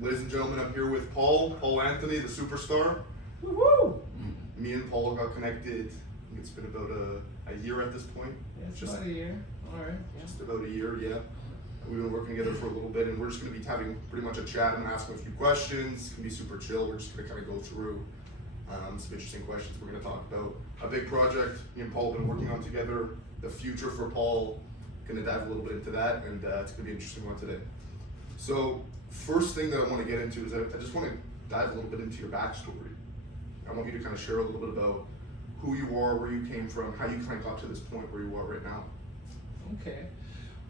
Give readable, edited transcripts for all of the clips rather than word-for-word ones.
Ladies and gentlemen, I'm here with Paul Anthony, the superstar. Woo-hoo! Me and Paul got connected, I think it's been about a year at this point. Yeah, it's Just- about a year. All right. Yeah. Just about a year, yeah. We've been working together for a little bit, and we're just going to be having pretty much a chat. I'm going to ask him a few questions. It's going to be super chill. We're just going to kind of go through some interesting questions. We're going to talk about a big project me and Paul have been working on together, the future for Paul. Going to dive a little bit into that, and it's going to be an interesting one today. So, first thing that I want to get into is I just want to dive a little bit into your backstory. I want you to kind of share a little bit about who you are, where you came from, how you kind of got to this point where you are right now. Okay.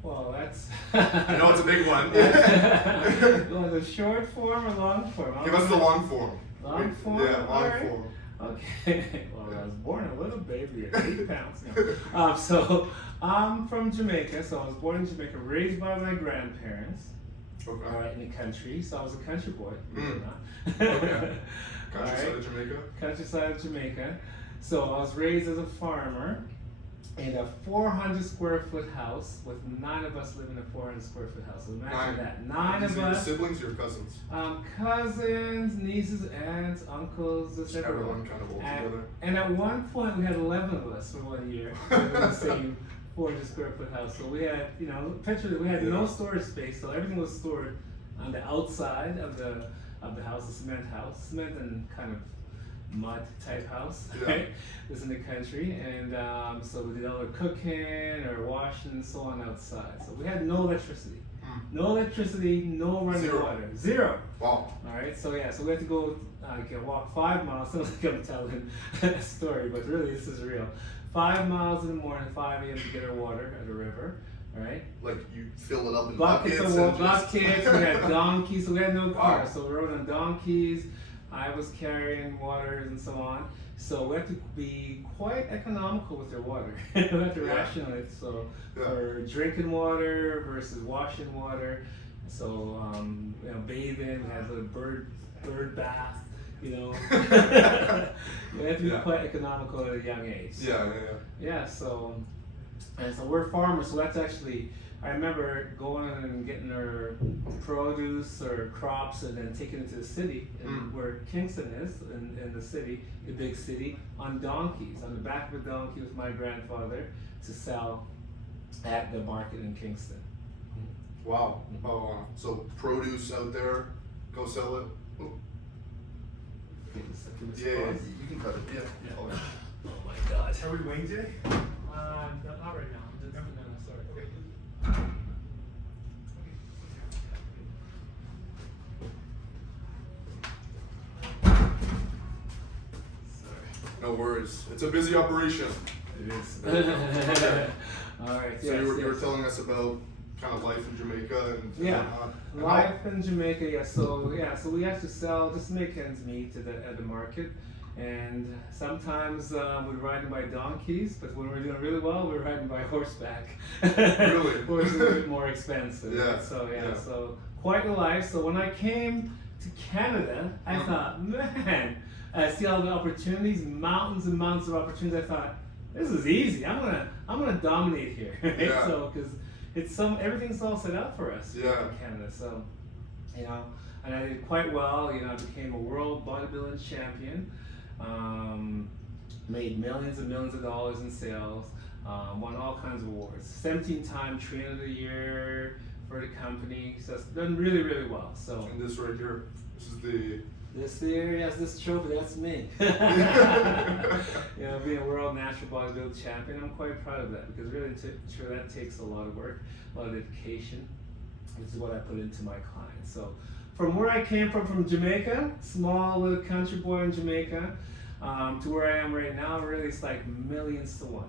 Well, that's. I know it's a big one. You want the short form or long form? Give us the long form. Long form? Yeah, long All right. form. Okay. Well, I was born a little baby at 8 pounds. No. So I'm from Jamaica. So I was born in Jamaica, raised by my grandparents. Okay. All right, in the country. So I was a country boy. Believe it or not. Okay. Countryside All of Jamaica. Countryside of Jamaica. So I was raised as a farmer in a 400 square foot house with 9 of us living in a 400 square foot house. So imagine that. 9 These of are your us. siblings, your cousins. Cousins, nieces, aunts, uncles, just everyone. Everyone kind of all together. And at one point we had 11 of us for 1 year living in the same 400 square foot house. So we had, picture that we had no storage space, so everything was stored on the outside of the house, the cement and kind of mud type house, Yeah. right? It was in the country, and so we did all our cooking or washing and so on outside. So we had no electricity. No electricity, no running Zero. water. Zero. Wow. Alright, so yeah, so we had to go walk 5 miles. Sounds like I'm telling a story, but really this is real. 5 miles in the morning, 5 a.m. to get our water at a river. Alright? Like you fill it up in Buckets buckets. of And water, just... buckets, we had donkeys, so we had no car. Wow. So we rode on donkeys. I was carrying waters and so on. So we had to be quite economical with our water. We had to ration it. So for drinking water versus washing water. So bathing, we had a little bird bath. We had to be quite economical at a young age. Yeah. Yeah. So we're farmers. So that's actually. I remember going and getting our produce or crops and then taking it to the city, where Kingston is, in the city, the big city, on donkeys, on the back of a donkey with my grandfather to sell at the market in Kingston. Wow. So produce out there, go sell it. Oh. Yeah, you can cut it. Yeah. Oh my God. Are we Wayne J? Not right now. No, sorry. No worries. It's a busy operation. It is. Okay. All right. So you were telling us about kind of life in Jamaica and whatnot. And Life in Jamaica. Yeah. So we have to sell just to make ends meet at the market, and sometimes we're riding by donkeys, but when we're doing really well, we're riding by horseback. Really? Which is a little bit more expensive. Yeah. So quite a life. So when I came to Canada, I thought, man, I see all the opportunities, mountains and mountains of opportunities. I thought, this is easy. I'm gonna dominate here. Right? Yeah. So because everything's all set up for us here Yeah. in Canada. So and I did quite well. I became a world bodybuilding champion. Made millions and millions of dollars in sales. Won all kinds of awards. 17-time trainer of the year for the company. So it's done really, really well. So And this right here, this is the. this year, yes, this trophy, that's me. Being a world natural bodybuilding champion, I'm quite proud of that because really, sure, that takes a lot of work, a lot of dedication. This is what I put into my clients. So, from where I came from Jamaica, small little country boy in Jamaica, to where I am right now, really, it's like millions to one.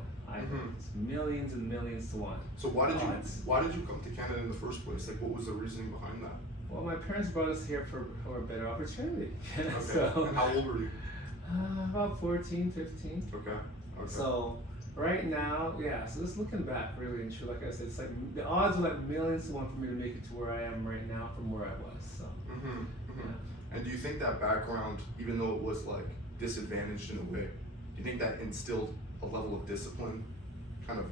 It's millions and millions to one. So why did you come to Canada in the first place? Like, what was the reasoning behind that? Well, my parents brought us here for a better opportunity. Okay. So, And how old were you? about 14, 15. Okay. So right now, so just looking back, really and true, like I said, it's like the odds are like millions to one for me to make it to where I am right now from where I was. So. And do you think that background, even though it was like disadvantaged in a way, do you think that instilled a level of discipline, kind of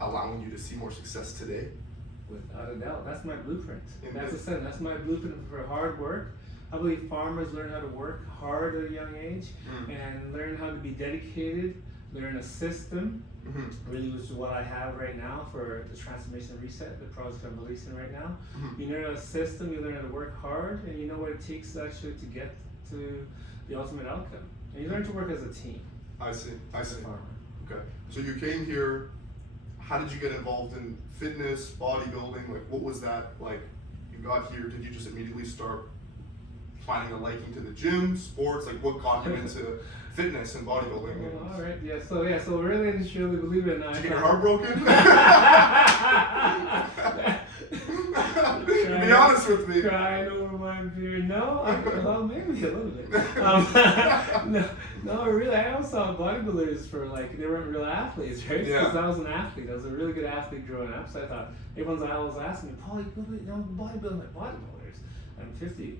allowing you to see more success today? Without a doubt, that's my blueprint. Indeed. That's my blueprint for hard work. I believe farmers learn how to work hard at a young age and learn how to be dedicated, learn a system, really, which is what I have right now for the transformation and reset, the project I'm releasing right now. You learn a system, you learn how to work hard, and you know what it takes actually to get to the ultimate outcome. And you learn to work as a team. I see. As a farmer. Okay. So you came here. How did you get involved in fitness, bodybuilding? Like, what was that like? You got here. Did you just immediately start finding a liking to the gym, sports? Like, what got you into fitness and bodybuilding? Well, all right. Yeah. So really and truly, believe it or not. Did you get your heart broken? Be honest with me. Crying over my beard. No, well, maybe a little bit. No, really, I always saw bodybuilders for like, they weren't real athletes, right? Yeah. Because I was an athlete. I was a really good athlete growing up. So I thought, everyone's always asking me, Paul, you go to bodybuilding, like bodybuilders. I'm 15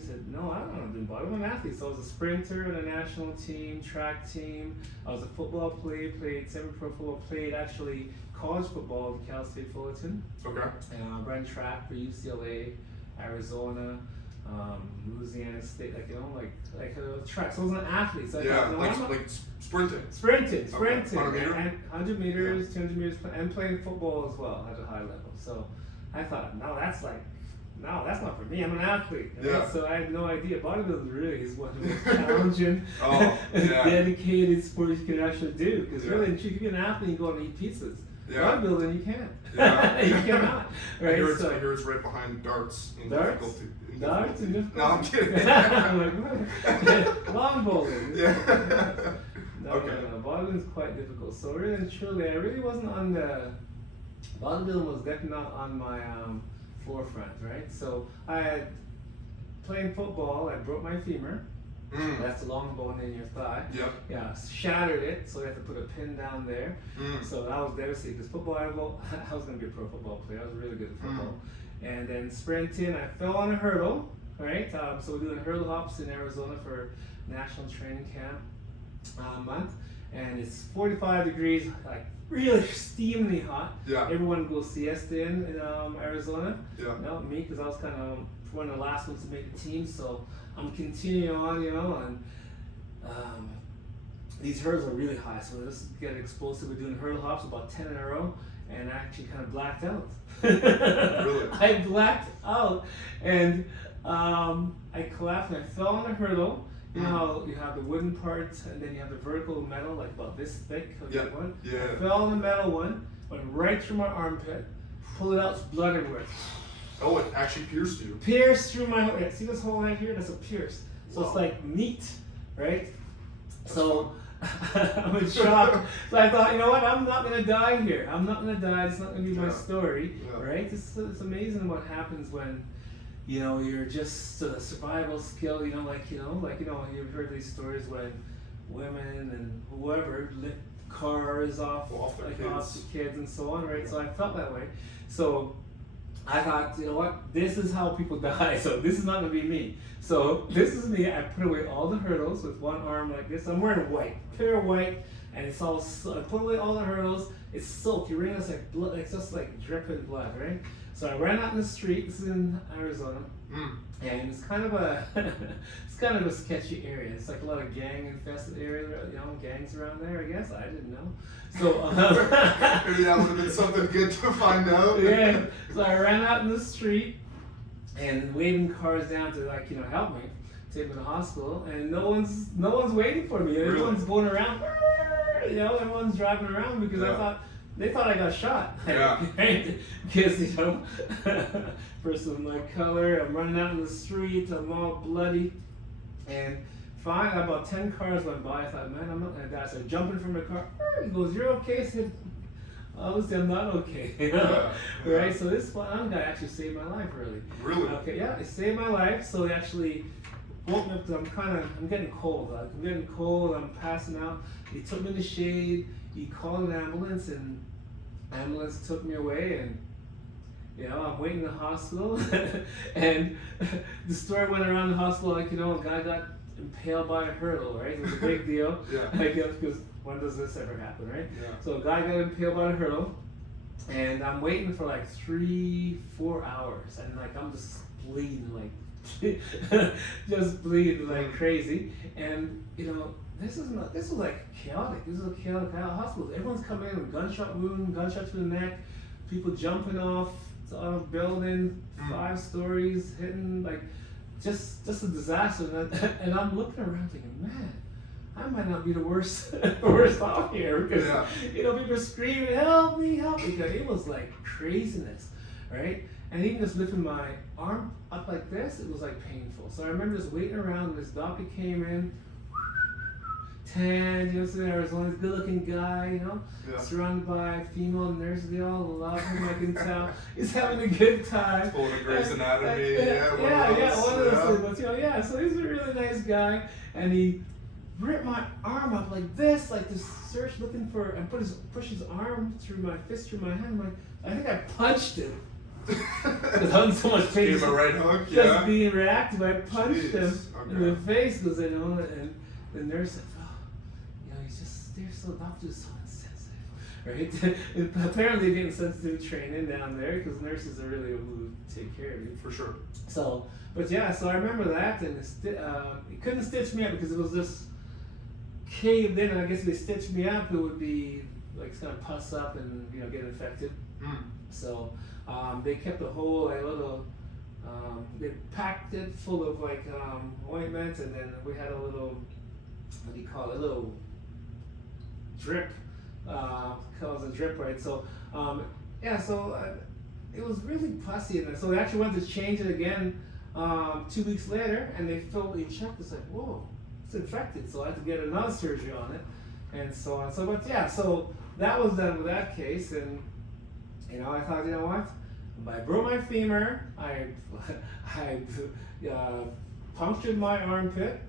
said, no, I don't want to do bodybuilding. I'm an athlete. So I was a sprinter in a national team, track team. I was a football player, played semi-pro football, played actually college football at Cal State Fullerton. Okay. Ran track for UCLA, Arizona, Louisiana State, like track. So I was an athlete. So I Yeah, thought, like sprinting. Sprinting, Okay. 100 meter? and 100 meters, 200 meters, and playing football as well at a high level. So I thought, no, that's not for me. I'm an athlete. Right? Yeah. So I had no idea. Bodybuilding really is one of the most challenging, yeah. dedicated sports you can actually do. Because Yeah. really, if you can be an athlete and go out and eat pizzas. Yeah. Bodybuilding, you can't. Yeah. You cannot. I Right? hear it's right behind darts in Darts? difficulty. Darts and difficulty. No, I'm kidding. I'm like, what? Long bowling. Yeah. No, Okay. no. Bodybuilding's quite difficult. So really and truly, I really wasn't on the, bodybuilding was definitely not on my forefront, right? So I had, playing football, I broke my femur. That's the long bone in your thigh. Yep. Yeah, shattered it, so they had to put a pin down there. So that was devastating because football, I was going to be a pro football player. I was really good at football. And then sprinting, I fell on a hurdle, right? So we're doing hurdle hops in Arizona for national training camp month. And it's 45 degrees, like really steamingly hot. Yeah. Everyone goes siesta in Arizona. Yeah. No, me, because I was kind of one of the last ones to make the team. So I'm continuing on, and these hurdles are really high, so let's get explosive. We're doing hurdle hops, about 10 in a row, and I actually kind of blacked out. Really? I blacked out, and I collapsed and I fell on a hurdle. You know how you have the wooden part, and then you have the vertical metal, like about this thick of Yeah. that one. Yeah. I fell on the metal one, went right through my armpit, pulled it out, it's blood everywhere. Oh, it actually pierced you. Pierced through my head. See this hole right here? That's a pierce. So Wow. it's like meat, right? That's So I'm in shock. So I thought, you know what? I'm not gonna die here. I'm not gonna die. It's not gonna be my Yeah. story, Yeah. right? It's amazing what happens when, you're just a survival skill. You've heard these stories when women and whoever lift cars off Off their off kids. the kids and so on, right? So I felt that way. So I thought, you know what, this is how people die, so this is not gonna be me. So this is me. I put away all the hurdles with one arm like this. I'm wearing white, pure white, and it's all, I put away all the hurdles. It's soaked. You ran, it's like blood, it's just like dripping blood, right? So I ran out in the street. This is in Arizona, and it's kind of a sketchy area. It's like a lot of gang infested area, gangs around there. I guess I didn't know. So Maybe that would have been something good to find out. yeah. So I ran out in the street and waving cars down to help me, take me to the hospital, and no one's waiting for me. Everyone's going around, everyone's driving around because they thought I got shot. Yeah. Because person of my color, I'm running out in the street, I'm all bloody, and finally about 10 cars went by. I thought, man, I'm not gonna die. So jumping from the car, he goes, "You're okay?" I said, "Obviously, I'm not okay." Yeah. Right? So this one guy actually saved my life, really. Really? Okay, yeah, it saved my life. So he actually woke me up because I'm getting cold. I'm getting cold. I'm passing out. He took me in the shade. He called an ambulance, and ambulance took me away, and I'm waiting in the hospital, and the story went around the hospital a guy got impaled by a hurdle, right? It was a big deal. Yeah. I guess because when does this ever happen, right? Yeah. So a guy got impaled by a hurdle, And I'm waiting for like 3-4 hours, and like I'm just bleeding like just bleeding like crazy. And you know, this was like chaotic. This is a chaotic hospital. Everyone's coming in with gunshot wound, gunshot to the neck, people jumping off a building, 5 stories, hitting like just a disaster. And I'm looking around thinking, man, I might not be the worst worst off here, because you know, people are screaming, help me, help me. Because it was like craziness, right? And even just lifting my arm up like this, it was like painful. So I remember just waiting around, and this doctor came in, tanned, you know, sitting in Arizona, good looking guy, you know, surrounded by female nurses. They all love him, I can tell. He's having a good time. Pulling a Grey's Anatomy, one of those things. But you know, so he's a really nice guy, and he ripped my arm up like this, like to search looking for, and push his arm through my fist, through my hand. I'm like, I think I punched him. Because I'm in so much pain. Give him a right hook, just being reactive, I punched him in the face, because you know, and the nurse said, oh, you know, doctor's so insensitive, right? Apparently getting sensitive training down there, because nurses are really able to take care of you. For sure. So, but yeah, so I remember that, and it couldn't stitch me up because it was just caved in. And I guess if they stitched me up, it would be like it's gonna pus up and, you know, get infected. So they kept a whole little. They packed it full of like ointment, and then we had a little, what do you call it, a little drip, calls a drip, right? So it was really pussy, and so they actually went to change it again 2 weeks later, and they fully checked. It's like, whoa, it's infected. So I had to get another surgery on it, and so on. So, but yeah, so that was done with that case, and you know, I thought, you know what? I broke my femur. I punctured my armpit.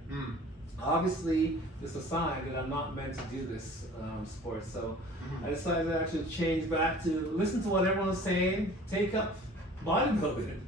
Obviously, it's a sign that I'm not meant to do this sport. So I decided to actually change back to listen to what everyone's saying, take up bodybuilding.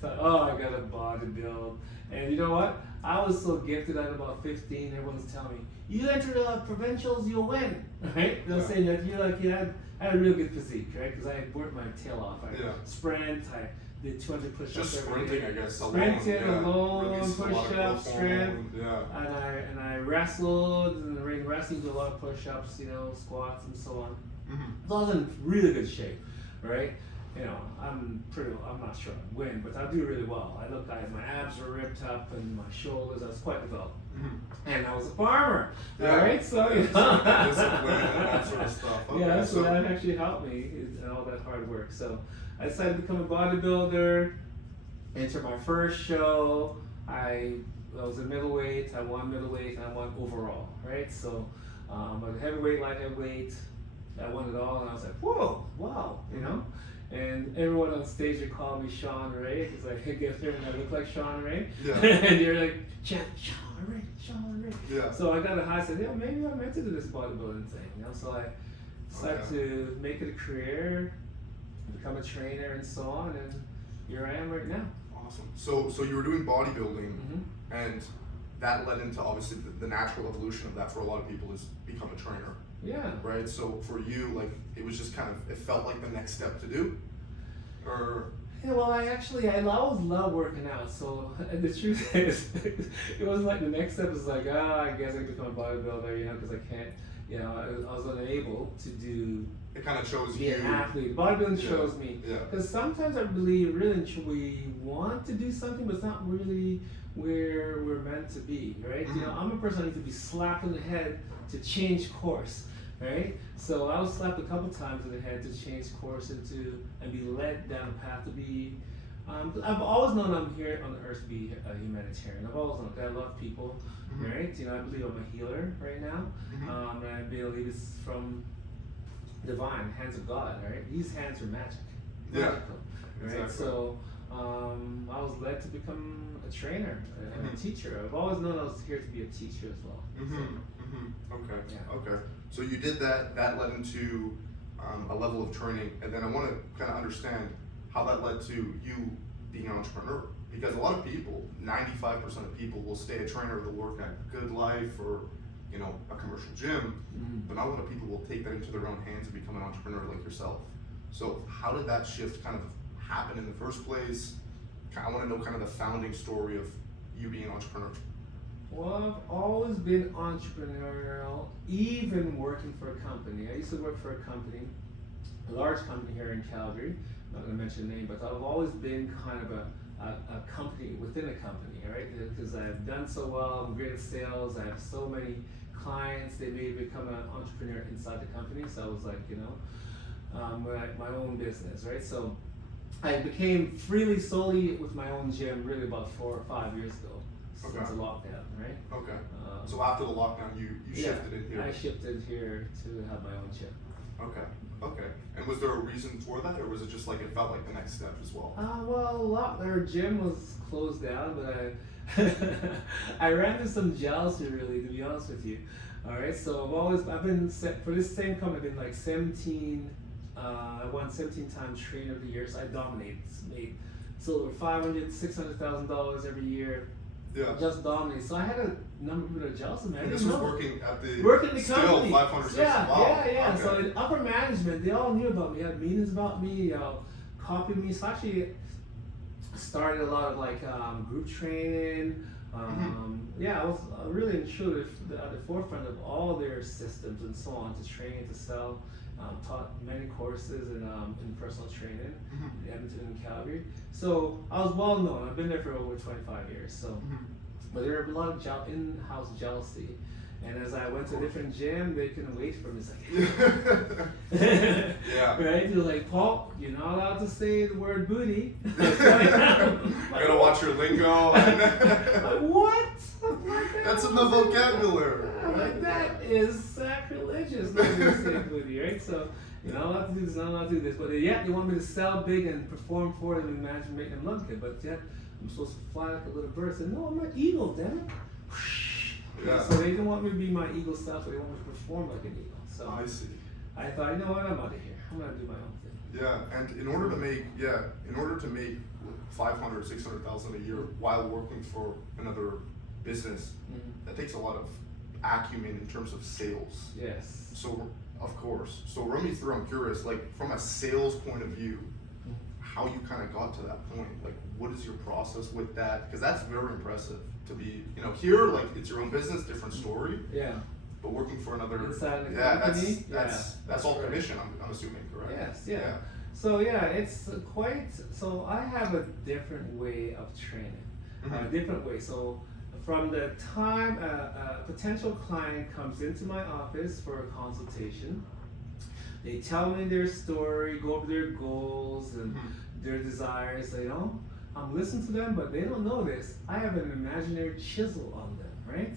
So, I gotta bodybuild. And you know what? I was so gifted at about 15. Everyone's telling me, you enter the provincials, you'll win, right? They'll say that I had a real good physique, right? Because I had worked my tail off. I sprint, I did 200 push-ups just every sprinting, day. I guess. Sprinting alone, push-ups, strength. Yeah. And I wrestled in the ring, wrestling, did a lot of push-ups, you know, squats and so on. So I was in really good shape, right? You know, I'm not sure I'd win, but I do really well. My abs were ripped up, and my shoulders, I was quite developed. And I was a farmer, right? So, you know, discipline and that sort of stuff. Okay, so that actually helped me in all that hard work. So I decided to become a bodybuilder. Enter my first show. I was a middleweight. I won middleweight, and I won overall, right? So, but heavyweight, light heavyweight, I won it all, and I was like, whoa, wow, you know. And everyone on stage would call me Sean Ray, because I get there and I look like Sean Ray. And you're like, Sean Ray. So I got a high, said, maybe I'm meant to do this bodybuilding thing, you know. So I decided to make it a career, become a trainer, and so on. And here I am right now. Awesome. So you were doing bodybuilding, and that led into obviously the natural evolution of that for a lot of people is become a trainer. Yeah. Right. So for you, like, it was just kind of, it felt like the next step to do, or. Yeah, well, I always love working out. So the truth is, it was like the next step was like, I guess I can become a bodybuilder, you know, because I can't, you know, I was unable to do. It kind of chose be you. An athlete. Bodybuilding shows me. Yeah. Because sometimes I believe we want to do something, but it's not really where we're meant to be, right? You know, I'm a person who needs to be slapped in the head to change course, right? So I was slapped a couple times in the head to change course and be led down a path to be. I've always known I'm here on earth to be a humanitarian. I've always known that I love people, right? You know, I believe I'm a healer right now, and I believe it's from divine hands of God, right? These hands are magical, right? Exactly. So I was led to become a trainer and a teacher. I've always known I was here to be a teacher as well. Okay. Yeah. Okay. So you did that. That led into a level of training, and then I want to kind of understand how that led to you being an entrepreneur. Because a lot of people, 95% of people, will stay a trainer. They'll work at Good Life or, you know, a commercial gym, but not a lot of people will take that into their own hands and become an entrepreneur like yourself. So how did that shift kind of happen in the first place? I want to know kind of the founding story of you being an entrepreneur. Well, I've always been entrepreneurial, even working for a company. I used to work for a company, a large company here in Calgary. I'm not going to mention the name, but I've always been kind of a company within a company, right? Because I've done so well, I'm great at sales, I have so many clients, they made me become an entrepreneur inside the company. So I was like, my own business, right? So I became solely with my own gym really about 4 or 5 years ago. Since the lockdown, right? Okay. So after the lockdown, you shifted in here. I shifted here to have my own gym. Okay. And was there a reason for that, or was it just like it felt like the next step as well? Our gym was closed down, but I ran into some jealousy, really, to be honest with you. All right, so I've been for this same company. I've been like 17. I won 17-time trainer of the year, so I dominated. Made over $500,000, $600,000 every year. Yeah. Just dominated. So I had a number of people jealous of me. And this was working at the company. still 500, 600. Wow. Yeah. Okay. So the upper management, they all knew about me. Had meetings about me. Copied me. So actually, started a lot of like group training. I was really and truly at the forefront of all their systems and so on to train, to sell. Taught many courses in personal training in Edmonton and Calgary. So I was well known. I've been there for over 25 years. So, but there were a lot of in-house jealousy. And as I went to a different gym, they couldn't wait for me. It's like, yeah. Right? You're like, Paul, you're not allowed to say the word booty. You gotta watch your lingo. Like, what? That's in the vocabulary. Like, that is sacrilegious, not to say booty, right? So you're not allowed to do this, not allowed to do this. But yet they want me to sell big and perform for them and imagine making them look good. But yet I'm supposed to fly like a little bird. I said, no, I'm an eagle, damn it. Yeah. So they didn't want me to be my eagle self, so they want me to perform like an eagle. So I see. I thought, you know what, I'm out of here. I'm gonna do my own thing. Yeah, and in order to make 500, 600,000 a year while working for another business, that takes a lot of acumen in terms of sales. Yes. So of course. So run me through. I'm curious, like from a sales point of view, how you kind of got to that point. Like, what is your process with that? Because that's very impressive to be, here, like it's your own business, different story. Yeah. But working for another, inside the company, that's all commission. I'm assuming, correct? Yes. Yeah. So it's quite. So I have a different way of training. A different way. So from the time a potential client comes into my office for a consultation, they tell me their story, go over their goals and their desires. I'm listening to them, but they don't know this. I have an imaginary chisel on them, right?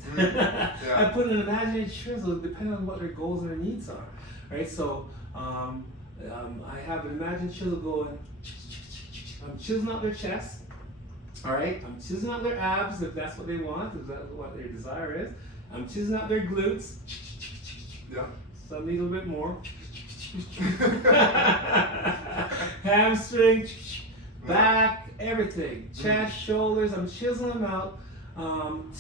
I put an imaginary chisel depending on what their goals and their needs are, right? So I have an imaginary chisel going. I'm chiseling out their chest. All right, I'm chiseling out their abs if that's what they want, if that's what their desire is. I'm chiseling out their glutes. Yeah. Some need a little bit more. Hamstring, back, everything. Chest, shoulders. I'm chiseling them out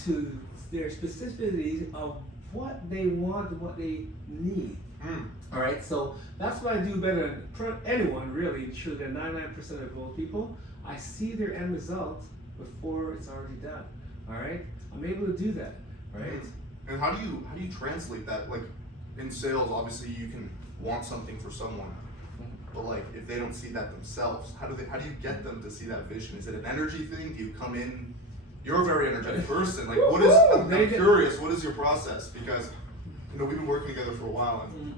to their specificities of what they want and what they need. All right, so that's what I do better than anyone, really. True, than 99% of all people. I see their end result before it's already done. All right, I'm able to do that. Right. And how do you translate that? Like in sales, obviously you can want something for someone, but like if they don't see that themselves, how do you get them to see that vision? Is it an energy thing? Do you come in? You're a very energetic person. Like what is? I'm curious. What is your process? Because we've been working together for a while, and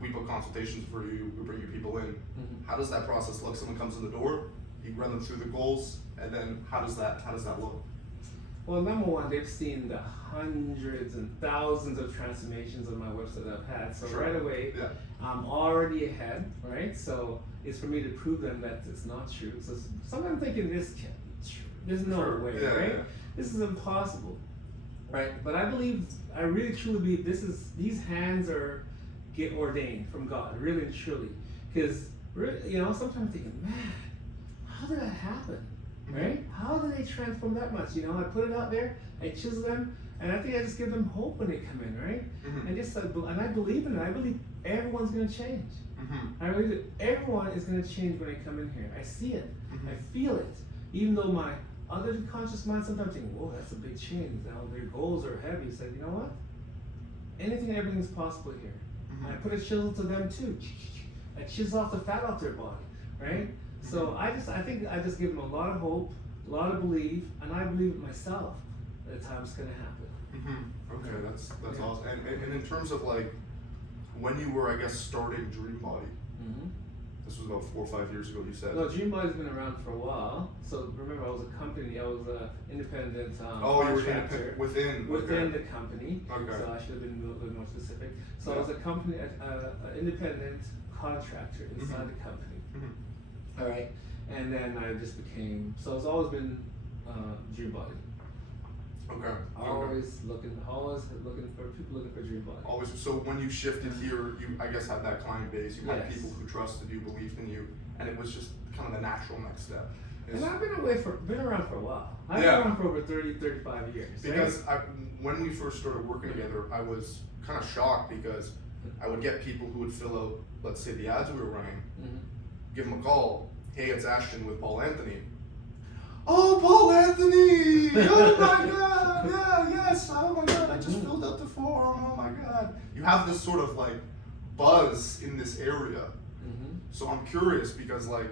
we book consultations for you. We bring you people in. How does that process look? Someone comes in the door, you run them through the goals, and then how does that look? Well, number one, they've seen the hundreds and thousands of transformations on my website I've had. So right away, I'm already ahead, right? So it's for me to prove them that it's not true. So sometimes I'm thinking this can't be true. There's no way, right? Yeah. This is impossible, right? But I really truly believe these hands get ordained from God, really and truly. Because sometimes I'm thinking, man, how did that happen? right? How do they transform that much? You know, I put it out there, I chisel them, and I think I just give them hope when they come in, right? And just and I believe in it. I believe everyone's gonna change. I believe that everyone is gonna change when they come in here. I see it, I feel it. Even though my other conscious mind sometimes thinking, whoa, that's a big change. Now their goals are heavy. It's like, you know what? Anything and everything is possible here. And I put a chisel to them too. I chisel off the fat off their body, right? So I think I just give them a lot of hope, a lot of belief, and I believe it myself that time's gonna happen. Okay, that's awesome. And in terms of like when you were, I guess, starting Dream Body, this was about 4 or 5 years ago, you said. No, Dream Body's been around for a while. So remember, I was a company. I was an independent you were contractor within the company. Okay. So I should have been a little more specific. So I was a company, an independent contractor inside the company. All right, and then I just became. So it's always been Dream Body. Okay. Always looking for people looking for Dream Body. Always. So when you shifted here, you, I guess, had that client base. You had Yes. people who trusted you, believed in you, and it was just kind of the natural next step. And I've been around for a while. I've Yeah. been around for over 30, 35 years. Because when we first started working together, I was kind of shocked because I would get people who would fill out, let's say, the ads we were running, give them a call. Hey, it's Ashton with Paul Anthony. Oh, Paul Anthony! Oh my God! Yeah, yes! Oh my God! I just filled out the form. Oh my God! You have this sort of like buzz in this area. So I'm curious because like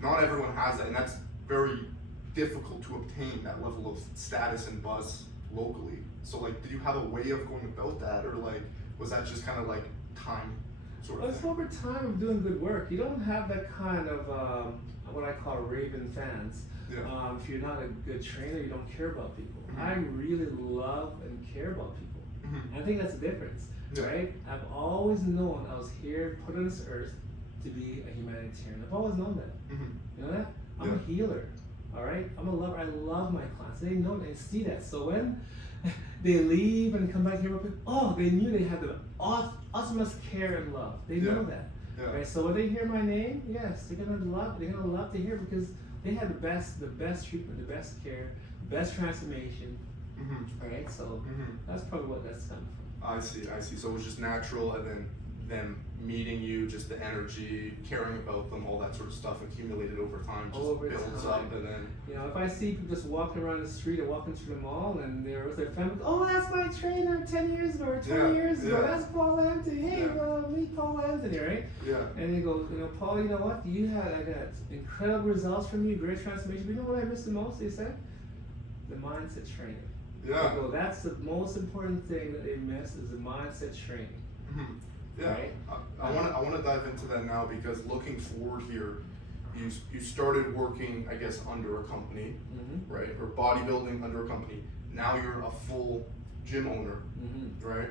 not everyone has that, and that's very difficult to obtain that level of status and buzz locally. So like, did you have a way of going about that, or like was that just kind of like time sort of It's thing? over time of doing good work. You don't have that kind of what I call raven fans. Yeah. If you're not a good trainer, you don't care about people. I really love and care about people. And I think that's the difference, right? I've always known I was here, put on this earth, to be a humanitarian. I've always known that. You know that? I'm a healer. All right? I'm a lover. I love my clients. They know and see that. So when they leave and come back here, they knew they had the utmost care and love. They know that. Right? So when they hear my name, yes, they're gonna love. They're gonna love to hear because they had the best treatment, the best care, the best transformation. All right, so that's probably what that's coming from. I see. So it was just natural, and then them meeting you, just the energy, caring about them, all that sort of stuff accumulated over time, just builds up, and then. You know, if I see people just walking around the street or walking through the mall, and they're with their family, oh, that's my trainer 10 years ago or 20 years ago. That's Paul Anthony. Hey, meet Paul Anthony, right? Yeah. And they go, you know, Paul, you know what? I got incredible results from you, great transformation. But you know what I miss the most? They said, the mindset training. Yeah. They go, that's the most important thing that they miss is the mindset training. Yeah, right? I want to dive into that now because looking forward here, you started working, I guess, under a company, right, or bodybuilding under a company. Now you're a full gym owner, right?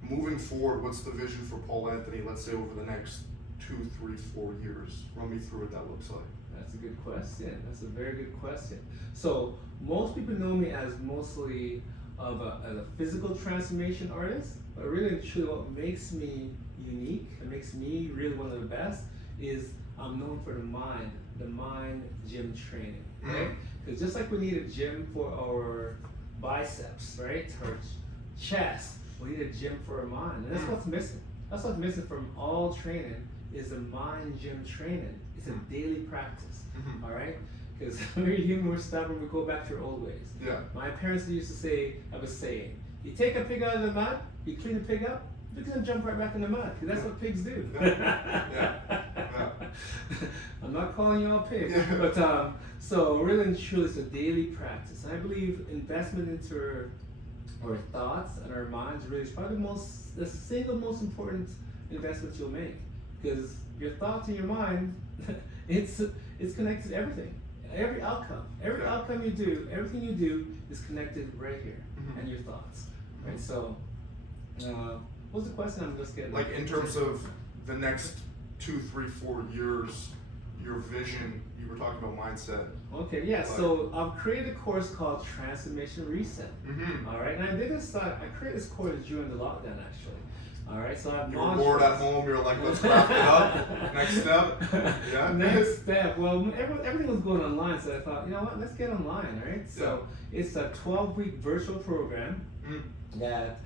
Moving forward, what's the vision for Paul Anthony? Let's say over the next 2, 3, 4 years. Run me through what that looks like. That's a good question. That's a very good question. So most people know me as mostly as a physical transformation artist, but really and truly what makes me unique and makes me really one of the best is I'm known for the mind gym training, right? Because just like we need a gym for our biceps, right, our chest, we need a gym for our mind, and that's what's missing. That's what's missing from all training is a mind gym training. It's a daily practice, all right? Because we're human, we're stubborn, we go back to our old ways. Yeah. My parents used to say, have a saying, you take a pig out of the mud, you clean the pig up, it's gonna jump right back in the mud, because that's what pigs do. I'm not calling y'all pigs, but so really and truly it's a daily practice. And I believe investment into our thoughts and our minds really is probably the single most important investment you'll make. Because your thoughts and your mind, it's connected to everything. Every outcome you do, everything you do is connected right here, and your thoughts, right? So, what was the question? I'm just getting. Like in terms of the next 2, 3, 4 years, your vision. You were talking about mindset. Okay, yeah. So I've created a course called Transformation Reset. All right, and I created this course during the lockdown actually. All right, so I have You were bored at home, you're like, let's wrap it up. Next step. Yeah. Next step. Well, everything was going online, so I thought, you know what, let's get online, right? So it's a 12-week virtual program that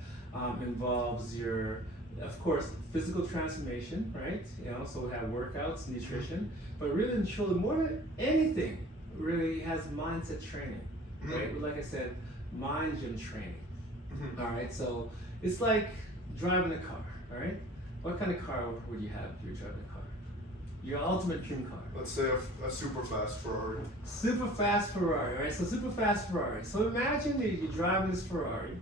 involves your, of course, physical transformation, right? You know, so we have workouts, nutrition, but really and truly, more than anything, really has mindset training, right? Like I said, mind gym training. All right, so it's like driving a car, all right? What kind of car would you have if you were driving a car? Your ultimate dream car. Let's say a super fast Ferrari. Super fast Ferrari, right? So super fast Ferrari. So imagine that you're driving this Ferrari,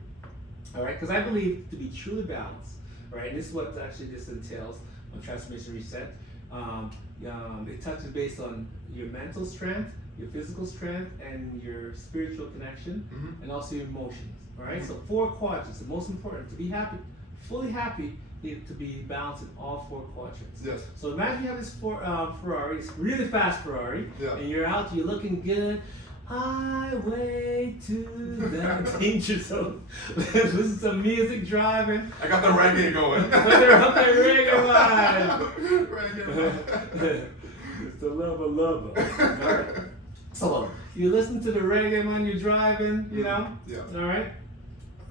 all right? Because I believe to be truly balanced, right? And this is what actually this entails on Transformation Reset. It touches based on your mental strength, your physical strength, and your spiritual connection, and also your emotions. All right. So 4 quadrants. The most important to be happy, fully happy, you need to be balanced in all 4 quadrants. Yes. So imagine you have this Ferrari, it's really fast Ferrari, and you're out, you're looking good. Highway to the danger zone. Listen to music driving. I got the reggae going. Reggae. It's the lover. So you listen to the reggae when you're driving, you know. Yeah. All right.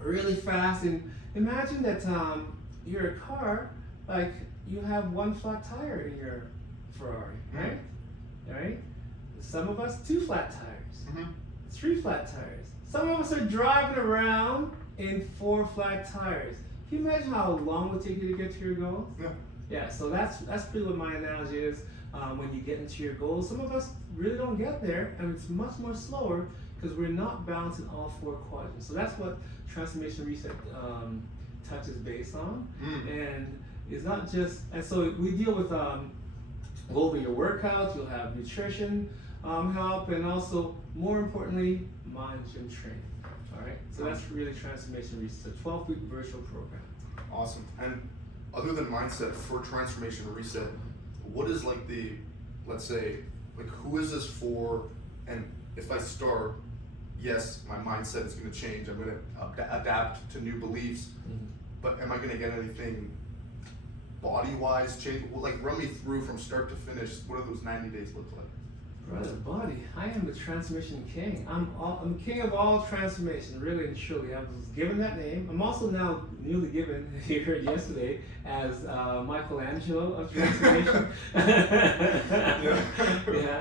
Really fast, and imagine that you're a car, like you have 1 flat tire in your Ferrari, right? Right. Some of us 2 flat tires, 3 flat tires. Some of us are driving around in 4 flat tires. Can you imagine how long it would take you to get to your goals? Yeah. Yeah. So that's pretty what my analogy is. When you get into your goals, some of us really don't get there, and it's much more slower because we're not balancing all 4 quadrants. So that's what Transformation Reset touches based on, and it's not just. And so we deal with go over your workouts. You'll have nutrition help, and also more importantly, mind gym training. All right. So that's really Transformation Reset, a 12-week virtual program. Awesome. And other than mindset for Transformation Reset, what is like the, let's say, like who is this for? And if I start, yes, my mindset is going to change. I'm going to adapt to new beliefs. But am I going to get anything body-wise change? Well, like run me through from start to finish. What do those 90 days look like? Brother, body, I am the transformation king. I'm king of all transformation, really and truly. I was given that name. I'm also now newly given, you heard yesterday, as Michelangelo of transformation. Yeah,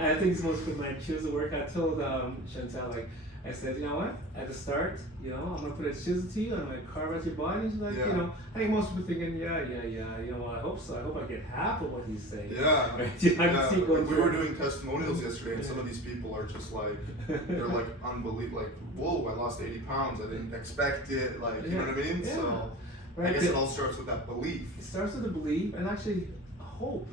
I think it's most when I choose to work. I told Chantel, like, I said, you know what? At the start, you know, I'm gonna put a chisel to you. I'm gonna carve out your body. And she's like, you know, I think most people thinking, yeah. You know, I hope so. I hope I get half of what he's saying. Yeah. Right? I can see going we were doing testimonials yesterday, and some of these people are just like, they're like unbelievable. Like, whoa, I lost 80 pounds. I didn't expect it. Like, you know what I mean? Yeah. So right. I guess it all starts with that belief. It starts with the belief and actually hope,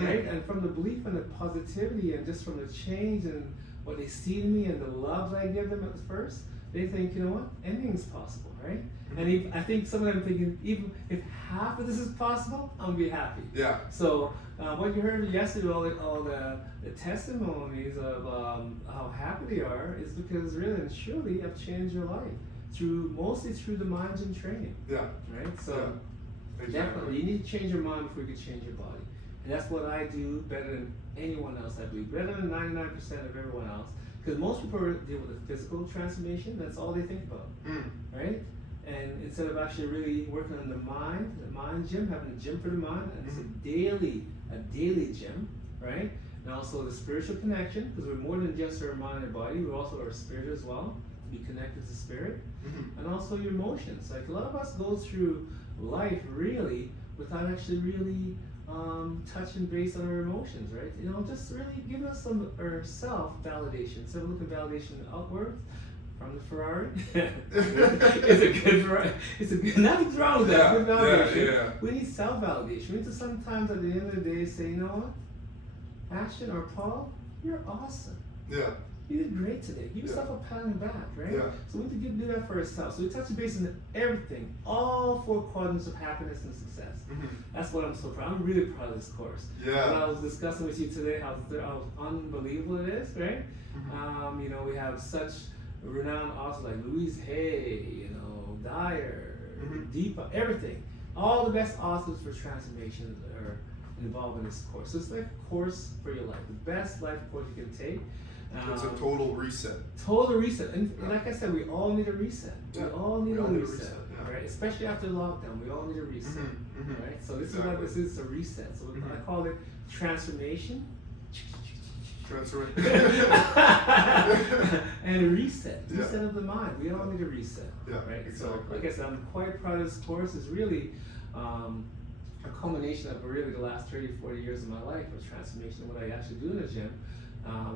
right? And from the belief and the positivity, and just from the change and what they see in me and the love that I give them at first, they think, you know what, anything's possible, right? And I think some of them thinking, even if half of this is possible, I'm gonna be happy. Yeah. So what you heard yesterday, all the testimonies of how happy they are, is because really and truly have changed your life mostly through the mind gym training. Yeah. Right. So definitely, you need to change your mind before you can change your body. And that's what I do better than anyone else, I believe. Better than 99% of everyone else. Because most people deal with a physical transformation, that's all they think about. Right? And instead of actually really working on the mind gym, having a gym for the mind, and it's a daily gym, right? And also the spiritual connection, because we're more than just our mind and body, we're also our spirit as well, to be connected to spirit. And also your emotions. Like a lot of us go through life really without actually really touching base on our emotions, right? You know, just really giving us some our self-validation. Instead of looking validation outward from the Ferrari. It's a good Ferrari. It's a good, nothing's wrong with that. Good validation. We need self-validation. We need to sometimes at the end of the day say, you know what? Ashton or Paul, you're awesome. Yeah. You did great today. Give yourself a pat on the back, right? Yeah. So we need to do that for ourselves. So we touch base on everything, all 4 quadrants of happiness and success. That's what I'm so proud. I'm really proud of this course. Yeah. What I was discussing with you today, how unbelievable it is, right? You know, we have such renowned authors like Louise Hay, you know, Dyer, Deepa, everything. all the best authors for transformation are involved in this course. So it's like a course for your life, the best life course you can take. It's a total reset. Total reset, and like I said, we all need a reset. Yeah. We all need We a all need a reset, reset, yeah. right? Especially after lockdown, we all need a reset, right? So this is what this is, a reset. So I call it transformation. Transfer. And a reset Yeah. of the mind. We all need a reset, Yeah, right? exactly. So, like I said, I'm quite proud of this course. It's really a culmination of really the last 30, 40 years of my life of transformation of what I actually do in the gym,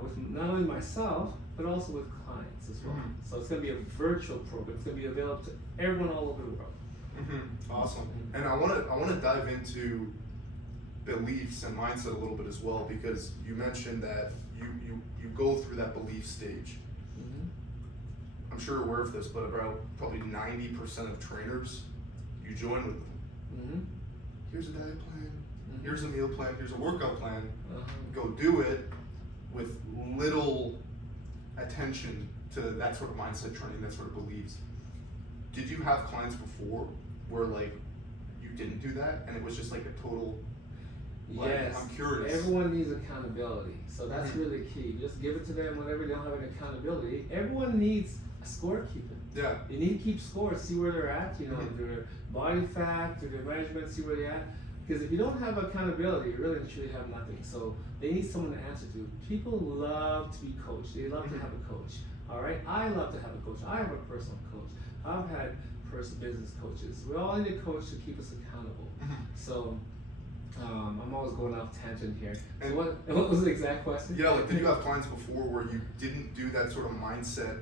with not only myself, but also with clients as well. So it's going to be a virtual program. It's going to be available to everyone all over the world. Awesome. And I want to dive into beliefs and mindset a little bit as well, because you mentioned that you go through that belief stage. I'm sure you're aware of this, but about probably 90% of trainers, you join with them. Here's a diet plan, here's a meal plan, here's a workout plan. Go do it with little attention to that sort of mindset training, that sort of beliefs. Did you have clients before where like you didn't do that and it was just like a total, like, Yes, I'm curious. Everyone needs accountability, so that's really key. Just give it to them whenever they don't have any accountability. Everyone needs a scorekeeping. Yeah. You need to keep score, see where they're at, you know, their body fat, through their measurements, see where they're at. Because if you don't have accountability, you really and truly have nothing. So they need someone to answer to. People love to be coached. They love to have a coach. All right, I love to have a coach. I have a personal coach. I've had personal business coaches. We all need a coach to keep us accountable. So I'm always going off tangent here. So what was the exact question? Yeah, like did you have clients before where you didn't do that sort of mindset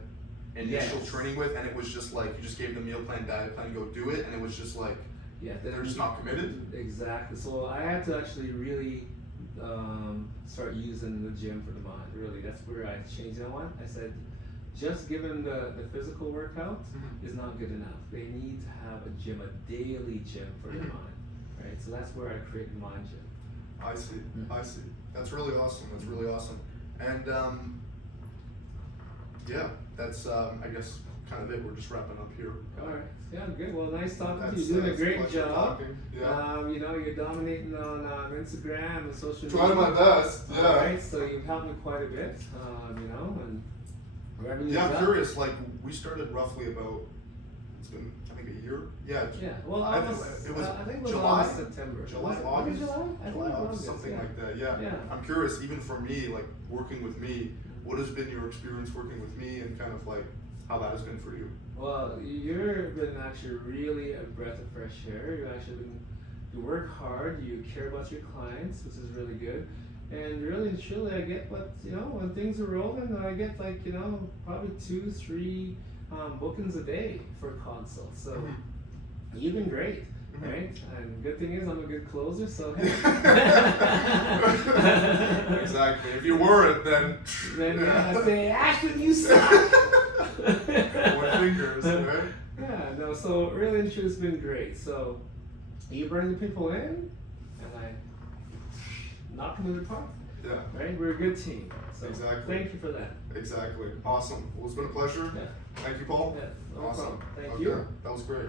initial training with, and it was just like you just gave them meal plan, diet plan, go do it, and it was just like they're just not committed? Exactly. So I had to actually really start using the gym for the mind. Really, that's where I changed that one. I said, just giving the physical workout is not good enough. They need to have a gym, a daily gym for their mind. Right. So that's where I created Mind Gym. I see. I see. That's really awesome. That's really awesome. And yeah, that's I guess kind of it. We're just wrapping up here. All right. Yeah, good. Well, nice talking to That's, you. You're doing a it's a great pleasure job. talking. Yeah. You know, you're dominating on Instagram and social media. Trying my best. Yeah. All right. So you've helped me quite a bit. You know, and revenue's Yeah, I'm up. curious. Like we started roughly about. It's been I think a year. Yeah. Yeah. Well, I think it was July, August, September. July, Was it August, July? I think it was August, something yeah. like that. Yeah. Yeah. I'm curious, even for me, like working with me, what has been your experience working with me, and kind of like how that has been for you? Well, you've been actually really a breath of fresh air. You work hard, you care about your clients, which is really good. And really and truly, I get what, you know, when things are rolling, I get like, you know, probably 2, 3 bookings a day for consults. So you've been great, right? And good thing is I'm a good closer, so hey. Exactly. If you weren't, then I say, Ashton, you suck. Point fingers, right? Yeah, no, so really and truly it's been great. So you bring the people in and I knock them in the park. Yeah. Right? We're a good team. So Exactly. thank you for that. Exactly. Awesome. Well, it's been a pleasure. Yeah. Thank you, Paul. Yeah, no Awesome. problem. Thank Okay. you. That was great.